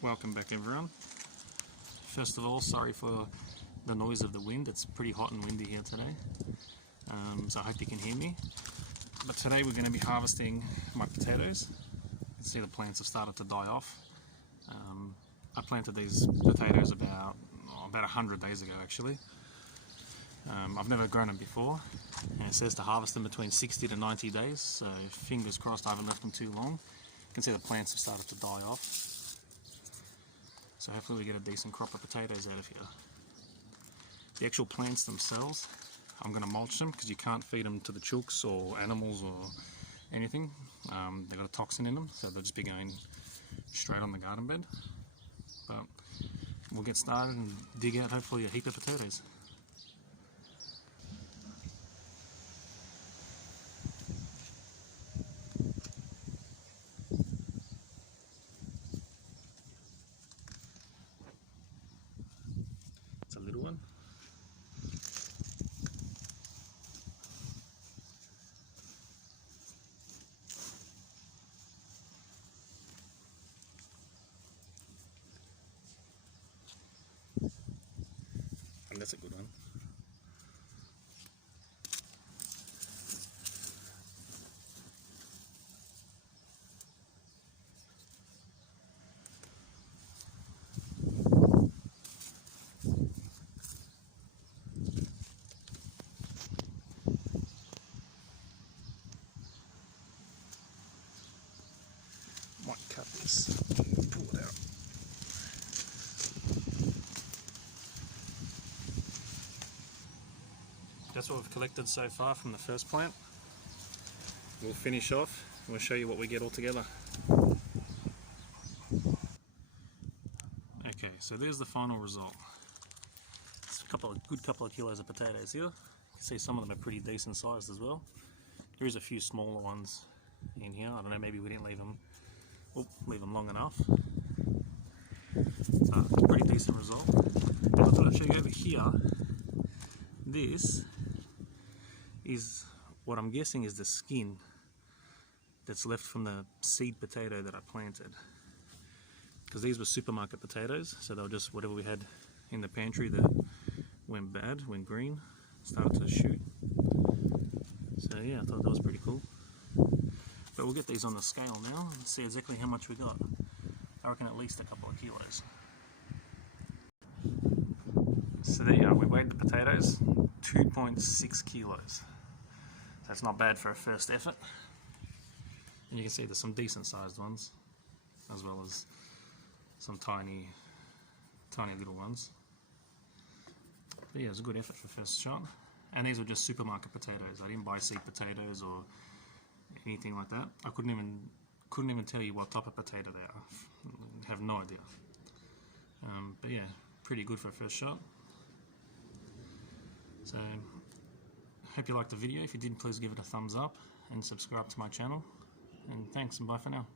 Welcome back everyone. First of all, sorry for the noise of the wind. It's pretty hot and windy here today, so I hope you can hear me. But today we're going to be harvesting my potatoes. You can see the plants have started to die off. I planted these potatoes about 100 days ago actually. I've never grown them before, and it says to harvest them between 60 to 90 days, so fingers crossed I haven't left them too long. You can see the plants have started to die off. So hopefully we get a decent crop of potatoes out of here. The actual plants themselves, I'm going to mulch them because you can't feed them to the chooks or animals or anything. They've got a toxin in them, so they'll just be going straight on the garden bed. But we'll get started and dig out hopefully a heap of potatoes. It's a little one. And that's a good one. Might cut this, pull it out. That's what we've collected so far from the first plant. We'll finish off and we'll show you what we get all together. Okay, so there's the final result. It's a good couple of kilos of potatoes here. You can see some of them are pretty decent sized as well. There's a few smaller ones in here. I don't know, maybe we didn't leave them long enough. So it's a pretty decent result. But I thought I'd show you over here. This is what I'm guessing is the skin that's left from the seed potato that I planted. Because these were supermarket potatoes, so they were just whatever we had in the pantry that went bad, went green, started to shoot. So yeah, I thought that was pretty cool. But we'll get these on the scale now and see exactly how much we got. I reckon at least a couple of kilos. So there you are, we weighed the potatoes, 2.6 kilos. That's not bad for a first effort. And you can see there's some decent sized ones, as well as some tiny little ones. But yeah, it was a good effort for first shot. And these were just supermarket potatoes. I didn't buy seed potatoes or anything like that. I couldn't even tell you what type of potato they are. I have no idea. But yeah, pretty good for a first shot. So, hope you liked the video. If you did, please give it a thumbs up and subscribe to my channel. And thanks, and bye for now.